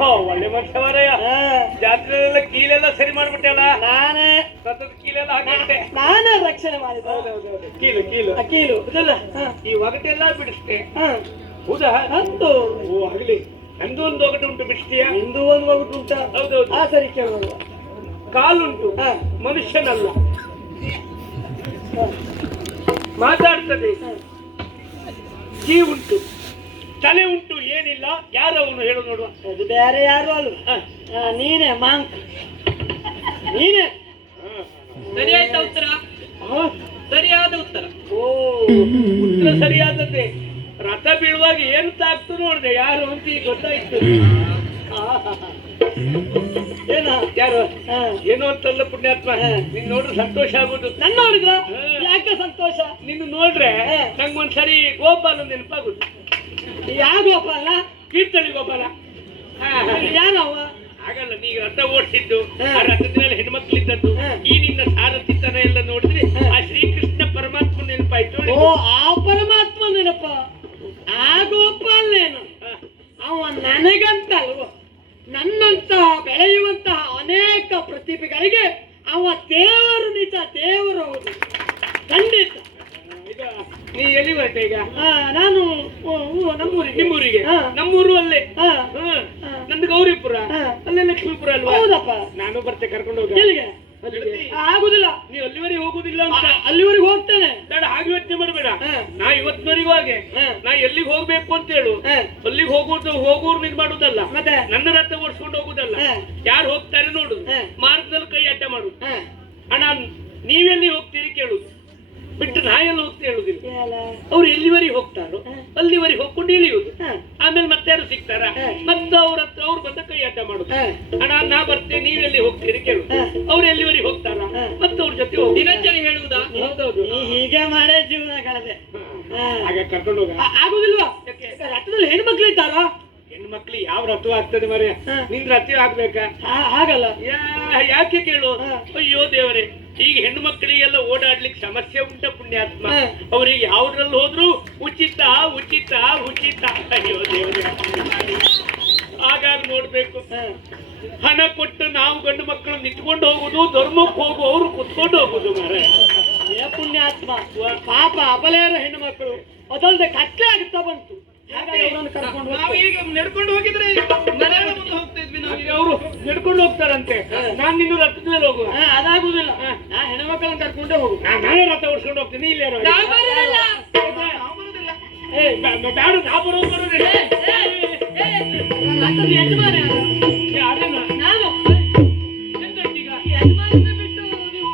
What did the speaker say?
ಒಳ್ಳೆ ಮನುಷ್ಯವರಯ್ಯ ಜಾತ್ರೆಲ್ಲ ಕೀಲೆಲ್ಲ ಸರಿ ಮಾಡ್ಬಿಟ್ಟೆಲ್ಲ ನಾನೇ. ಸತತ ಕೀಲೆಲ್ಲ ಹಾಕಿಬಿಟ್ಟೆ. ನಾನೇ ರಕ್ಷಣೆ ಮಾಡಿದ ಕೀಲು ಕೀಲು. ಕೀಲು. ಇದಲ್ಲ ಈ ಒಗಟೆಲ್ಲ ಬಿಡಿಸ್ತೆ ಹ. ಹೌದಾ? ಹತ್ತು ಓ ಆಗ್ಲಿ. ನಂದು ಒಂದು ಒಗಟು ಉಂಟು ಬಿಡಿಸ್ತೀಯಾ ಒಂದು ಒಂದು ಒಗಟು ಉಂಟ. ಹೌದೌದು. ಆ ಸರಿ ಕೇಳುವ ಕಾಲುಂಟು. ಹ, ಮನುಷ್ಯನಲ್ಲ. ಮಾತಾಡ್ತದೆ. ಕೀ ಜೀ ಉಂಟು ತಲೆ ಉಂಟು ಏನಿಲ್ಲ ಯಾರು ಅವನು ಹೇಳು ನೋಡುವ ಅದು ಬೇರೆ ಯಾರು ಅಲ್ವಾ? ನೀನೆ ಹ, ನೀನೇ? ಸರಿ ನೀನೇ ಸರಿಯಾಯ್ತಾ ಉತ್ತರ? ಸರಿಯಾದ ಉತ್ತರ. ಓ ಉತ್ತರ ಸರಿಯಾದದ್ದೇ. ರಥ ಬೀಳುವಾಗ ಏನು ತಾಕ್ತು ನೋಡಿದೆ ಯಾರು ಅಂತ ಈಗ ಗೊತ್ತಾಯ್ತು. ಆಹಾ. ಏನ? ಯಾರು? ಹ. ಏನು ಅಂತಲ್ಲ ಪುಣ್ಯಾತ್ಮ. ನಿನ್ ನೋಡ್ರೆ ಸಂತೋಷ ಆಗುದು ನನ್ನ ನೋಡಿದ್ರ. ಯಾಕೆ ಸಂತೋಷ? ನಿನ್ನ ನೋಡ್ರೆ. ನಂಗೊಂದ್ಸರಿ ಗೋಪಾಲ ನೆನಪಾಗುದು. ಯಾವ ಗೋಪಾಲ ಕೀರ್ತನಿ ಗೋಪಾಲ. ಯಾರವ ಆಗಲ್ಲ ನೀ ರಥ ಓಡಿಸಿದ್ದು. ಆ ರಥದ ಮೇಲೆ ಹೆಣ್ಮಕ್ಳಿದ್ದದ್ದು. ಈ ನಿನ್ನ ಸಾರಥಿತನ ಎಲ್ಲ ನೋಡಿದ್ರೆ. ಆ ಶ್ರೀಕೃಷ್ಣ ಪರಮಾತ್ಮ ನೆನಪಾಯ್ತು ಓ ಆ ಪರಮಾತ್ಮ ನೆನಪ. ಆ ಗೋಪಾಲೇನು ಏನು ಅವ ನನಗಂತಲ್ವ? ನನ್ನಂತಹ ಬೆಳೆಯುವಂತಹ ಅನೇಕ ಪ್ರತಿಭೆಗಳಿಗೆ ಅವ ದೇವರು ನಿಜ ದೇವರು ಹೌದು. ಖಂಡಿತ. ಈಗ ನೀ ಎಲ್ಲಿ ಹೊರಟೆ ಈಗ? ನಾನು ನಮ್ಮೂರಿಗೆ ನಿಮ್ಮೂರಿಗೆ. ನಮ್ಮೂರು ಅಲ್ಲೇ. ನಂದು ಗೌರಿಪುರ. ಅಲ್ಲೇ ಲಕ್ಷ್ಮೀಪುರ ಅಲ್ವಾ? ಹೌದಪ್ಪ. ನಾನು ಬರ್ತೆ ಕರ್ಕೊಂಡು ಹೋಗಿ. ಎಲ್ಲಿಗೆ? ಆಗುದಿಲ್ಲ. ನೀ ಅಲ್ಲಿವರೆಗೆ ಹೋಗುದಿಲ್ಲ ಅಂತ. ಅಲ್ಲಿವರೆಗೆ ಹೋಗ್ತೇನೆ. ಬೇಡ ಹಾಗೆ ಯೋಚನೆ ಮಾಡಬೇಡ. ನಾ ಇವತ್ತಿನವರೆಗೂ ಹಾಗೆ. ನಾ ಎಲ್ಲಿಗೆ ಹೋಗ್ಬೇಕು ಅಂತ ಹೇಳು. ಅಲ್ಲಿಗೆ ಹೋಗೋದು ಹೋಗೋರು ನೀನ್ ಮಾಡುದಲ್ಲ. ಮತ್ತೆ? ನನ್ನ ರಥ ಓಡಿಸ್ಕೊಂಡು ಹೋಗುದಲ್ಲ. ಯಾರು ಹೋಗ್ತಾರೆ ನೋಡು. ಮಾರ್ಗದಲ್ಲಿ ಕೈ ಅಡ್ಡ ಮಾಡು. ಅಣ್ಣ ನೀವೆಲ್ಲಿ ಹೋಗ್ತೀರಿ ಕೇಳುದು ಬಿಟ್ಟು ನಾ ಅಂತ ಹೋಗ್ತಾ ಹೇಳುದಿಲ್ಲ? ಅವ್ರು ಎಲ್ಲಿವರೆಗೆ ಹೋಗ್ತಾರೋ. ಅಲ್ಲಿವರೆಗೆ ಹೋಗ್ಕೊಂಡು ಇಳಿಯುದು ಆಮೇಲೆ ಮತ್ತೆ ಯಾರು ಸಿಗ್ತಾರ. ಮತ್ತೆ ಅವ್ರ ಹತ್ರ ಅವ್ರು ಬಂದ ಕೈ ಅಡ್ಡ ಮಾಡುದು. ಹಣ ಅಣ್ಣ ನಾ ಬರ್ತೇನೆ ನೀವೆಲ್ಲಿ ಹೋಗ್ತೀರಿ ಕೇಳು. ಅವ್ರು ಎಲ್ಲಿವರೆಗೆ ಹೋಗ್ತಾರ. ಮತ್ತೆ ಅವ್ರ ಜೊತೆ ಹೋಗಿ ದಿನಚರಿ ಹೇಳುವುದಾ? ಹೌದೌದು ನೀ ಹೀಗೆ ಮಾಡೇ ಜೀವನ ಕಳೆದೆ ಹಾಗೆ ಕರ್ಕೊಂಡು ಹೋಗ. ಆಗುದಿಲ್ವಾ? ರಥದಲ್ಲಿ ಹೆಣ್ಮಕ್ಳು ಇದ್ದಾರಾ? ಹೆಣ್ಮಕ್ಳು ಯಾವ ರಥ ಆಗ್ತದೆ ಮರೆ. ನಿನ್ ರಥ ಆಗ್ಬೇಕಾ? ಹಾಗಲ್ಲ. ಯಾ- ಯಾಕೆ ಕೇಳು? ಅಯ್ಯೋ ದೇವರೇ. ಈಗ ಹೆಣ್ಣು ಮಕ್ಕಳಿಗೆಲ್ಲ ಓಡಾಡ್ಲಿಕ್ಕೆ ಸಮಸ್ಯೆ ಉಂಟ ಪುಣ್ಯಾತ್ಮ. ಅವ್ರಿಗೆ ಯಾವ್ದ್ರಲ್ಲಿ ಹೋದ್ರು ಉಚಿತ ಉಚಿತ ಉಚಿತ ಅಯ್ಯೋ ದೇವರೇ. ಹಾಗಾಗಿ ನೋಡ್ಬೇಕು. ಹಣ ಕೊಟ್ಟು ನಾವು ಗಂಡು ಮಕ್ಕಳು ನಿಂತ್ಕೊಂಡು ಹೋಗುದು ಧರ್ಮಕ್ಕೆ ಹೋಗುವವರು ಕುತ್ಕೊಂಡು ಹೋಗುದು ಮಾರೆ ಪುಣ್ಯಾತ್ಮ ಪಾಪ ಅಬಲೆಯರ ಹೆಣ್ಣು ಮಕ್ಕಳು ಅದಲ್ಲದೆ ಕತ್ಲೆ ಆಗುತ್ತಾ ಬಂತು. ನಾವು ಈಗ ನಡ್ಕೊಂಡು ಹೋಗಿದ್ರೆ ಹೋಗ್ತಾ ಇದ್ವಿ ನಾವು ಅವರು ನಡ್ಕೊಂಡು ಹೋಗ್ತಾರಂತೆ. ನಾನ್ ನಿನ್ನ ರಥದ ಮೇಲೆ ಹೋಗುವ ಅದಾಗುದಿಲ್ಲ. ನಾ ಹೆಣ್ಣು ಮಕ್ಕಳನ್ನು ಕರ್ಕೊಂಡೇ ಹೋಗು ನಾನ್ ರಥ ಓಡಿಸ್ಕೊಂಡು ಹೋಗ್ತೀನಿ ಇಲ್ಲೇ ಬ್ಯಾಡು ನಾ ಬರೋದು ಬರೋದಿಲ್ಲ. ಯಜಮಾನ ಯಾರು? ಯಾರೇನ? ನಾನು ಎಂತಕ್ಕೀಗ? ಈ ಯಜಮಾನನ್ನ ಬಿಟ್ಟು ನೀವು